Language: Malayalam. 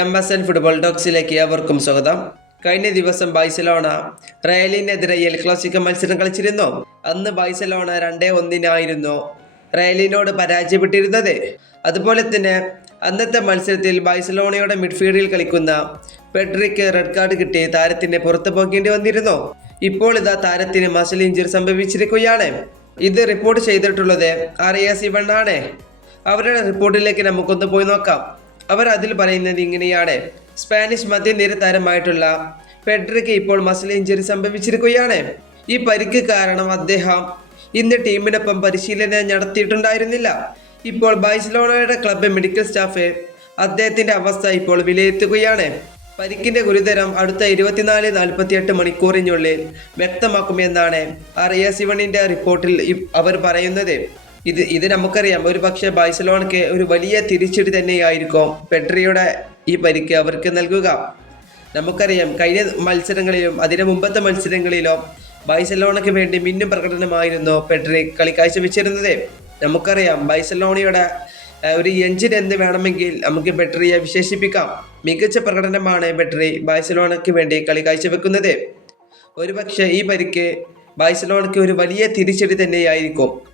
എം എസ് എൻ ഫുട്ബോൾ ടോക്സിലേക്ക് അവർക്കും സ്വാഗതം. കഴിഞ്ഞ ദിവസം ബൈസലോണ റയലിനെതിരെ എൽ ക്ലാസിക്കോ മത്സരം കളിച്ചിരുന്നു. അന്ന് ബൈസലോണ രണ്ടേ ഒന്നിനായിരുന്നു റയലിനോട് പരാജയപ്പെട്ടിരുന്നത്. അതുപോലെ തന്നെ അന്നത്തെ മത്സരത്തിൽ ബൈസലോണയുടെ മിഡ്ഫീൽഡിൽ കളിക്കുന്ന പെട്രിക്ക് റെഡ് കാർഡ് കിട്ടി താരത്തിന് പുറത്തു പോകേണ്ടി വന്നിരുന്നു. ഇപ്പോൾ ഇതാ താരത്തിന് മസിൽ ഇഞ്ചുറി സംഭവിച്ചിരിക്കുകയാണ്. ഇത് റിപ്പോർട്ട് ചെയ്തിട്ടുള്ളത് ആർ എ അറിയ ആണ്. അവരുടെ റിപ്പോർട്ടിലേക്ക് നമുക്കൊന്ന് പോയി നോക്കാം. അവർ അതിൽ പറയുന്നത് ഇങ്ങനെയാണ്. സ്പാനിഷ് മധ്യനിര താരമായിട്ടുള്ള പെഡ്രിക്ക് ഇപ്പോൾ മസിൽ ഇഞ്ചുറി സംഭവിച്ചിരിക്കുകയാണ്. ഈ പരിക്ക് കാരണം അദ്ദേഹം ഇന്ന് ടീമിനൊപ്പം പരിശീലനം നടത്തിയിട്ടുണ്ടായിരുന്നില്ല. ഇപ്പോൾ ബൈസലോണയുടെ ക്ലബ് മെഡിക്കൽ സ്റ്റാഫ് അദ്ദേഹത്തിന്റെ അവസ്ഥ ഇപ്പോൾ വിലയിരുത്തുകയാണ്. പരിക്കിന്റെ ഗുരുതരം അടുത്ത ഇരുപത്തിനാല് നാൽപ്പത്തിയെട്ട് മണിക്കൂറിനുള്ളിൽ വ്യക്തമാക്കുമെന്നാണ് അറിയ സിവണിന്റെ റിപ്പോർട്ടിൽ അവർ പറയുന്നത്. ഇത് ഇത് നമുക്കറിയാം. ഒരു പക്ഷേ ബാഴ്സലോണയ്ക്ക് ഒരു വലിയ തിരിച്ചടി തന്നെയായിരിക്കും പെട്രിയുടെ ഈ പരിക്ക് അവർക്ക് നൽകുക. നമുക്കറിയാം കഴിഞ്ഞ മത്സരങ്ങളിലും അതിനു മുമ്പത്തെ മത്സരങ്ങളിലും ബൈസലോണയ്ക്ക് വേണ്ടി മിന്നും പ്രകടനമായിരുന്നു പെട്രി കളി വെച്ചിരുന്നത്. നമുക്കറിയാം ബൈസലോണയുടെ ഒരു എഞ്ചിൻ എന്ന് വേണമെങ്കിൽ നമുക്ക് ബെറ്ററിയെ വിശേഷിപ്പിക്കാം. മികച്ച പ്രകടനമാണ് ബെറ്ററി ബാഴ്സലോണയ്ക്ക് വേണ്ടി കളി കാഴ്ചവെക്കുന്നത് ഒരുപക്ഷെ ഈ പരിക്ക് ബാഴ്സലോണയ്ക്ക് ഒരു വലിയ തിരിച്ചടി തന്നെയായിരിക്കും.